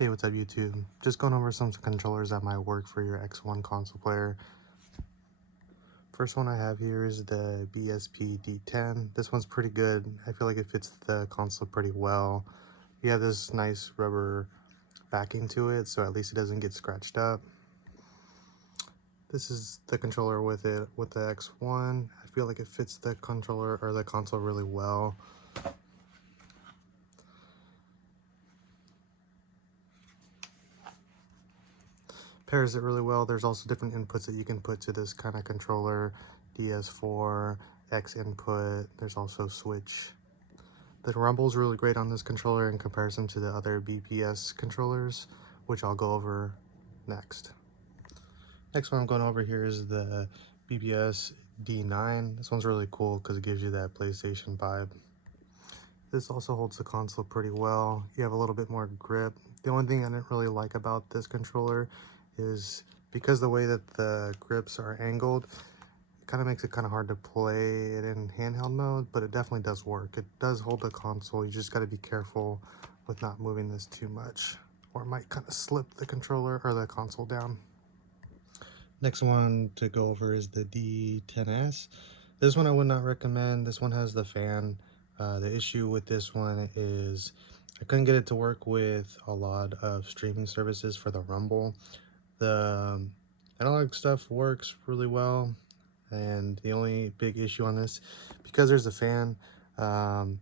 Hey, what's up YouTube? Just going over some controllers that might work for your X1 console player. First one I have here is the BSP D10. This one's pretty good. I feel like it fits the console pretty well. You have this nice rubber backing to it, so at least it doesn't get scratched up. This is the controller with the X1. I feel like it fits the controller or the console really well. Pairs it really well. There's also different inputs that you can put to this kind of controller. DS4, X input, there's also switch. The rumble is really great on this controller in comparison to the other BPS controllers, which I'll go over next. Next one I'm going over here is the BPS D9. This one's really cool because it gives you that PlayStation vibe. This also holds the console pretty well. You have a little bit more grip. The only thing I didn't really like about this controller is because the way that the grips are angled, it kind of makes it kind of hard to play it in handheld mode, but it definitely does work. It does hold the console. You just got to be careful with not moving this too much, or it might kind of slip the controller or the console down. Next one to go over is the D10S. This one I would not recommend. This one has the fan. The issue with this one is I couldn't get it to work with a lot of streaming services for the Rumble. The analog stuff works really well, and the only big issue on this, because there's a fan and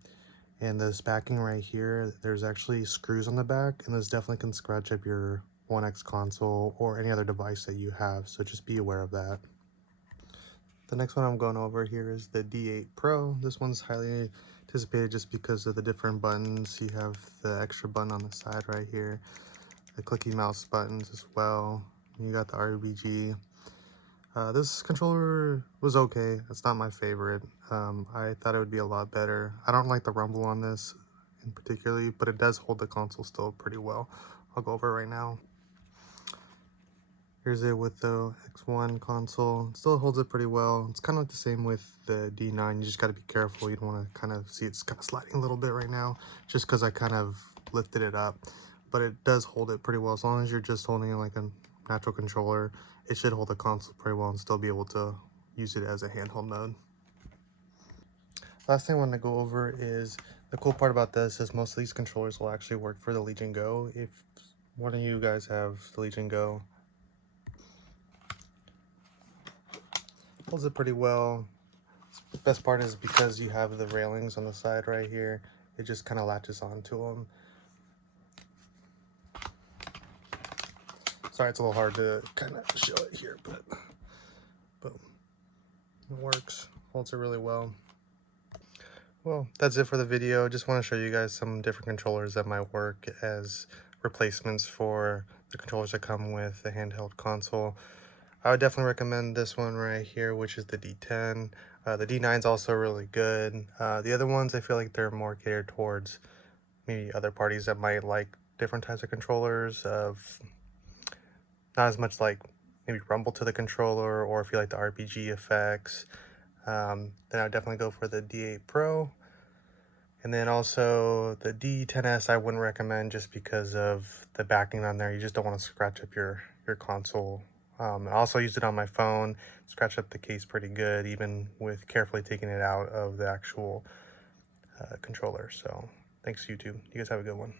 this backing right here, there's actually screws on the back, and this definitely can scratch up your One X console or any other device that you have, so just be aware of that. The next one I'm going over here is the D8 Pro. This one's highly anticipated just because of the different buttons. You have the extra button on the side right here, the clicky mouse buttons as well. You got the RBG. This controller was okay. It's not my favorite. I thought it would be a lot better. I don't like the rumble on this in particularly, but it does hold the console still pretty well. I'll go over it right now. Here's it with the X1 console. It still holds it pretty well. It's kind of like the same with the D9. You just got to be careful. You don't want to kind of see it's kind of sliding a little bit right now, just because I kind of lifted it up. But it does hold it pretty well. As long as you're just holding it like a natural controller, it should hold the console pretty well and still be able to use it as a handheld mode. Last thing I want to go over is the cool part about this is most of these controllers will actually work for the Legion Go. If one of you guys have the Legion Go, holds it pretty well. The best part is because you have the railings on the side right here, it just kind of latches onto them. Sorry, it's a little hard to kind of show it here, but boom, it works. Holds it really well. Well, that's it for the video. Just want to show you guys some different controllers that might work as replacements for the controllers that come with the handheld console. I would definitely recommend this one right here, which is the D10. The D9 is also really good. The other ones, I feel like they're more catered towards maybe other parties that might like different types of controllers, of not as much like maybe rumble to the controller, or if you like the RPG effects, then I would definitely go for the D8 Pro. And then also the D10S I wouldn't recommend just because of the backing on there. You just don't want to scratch up your console. I also used it on my phone, scratched up the case pretty good, even with carefully taking it out of the actual controller. So thanks YouTube. You guys have a good one.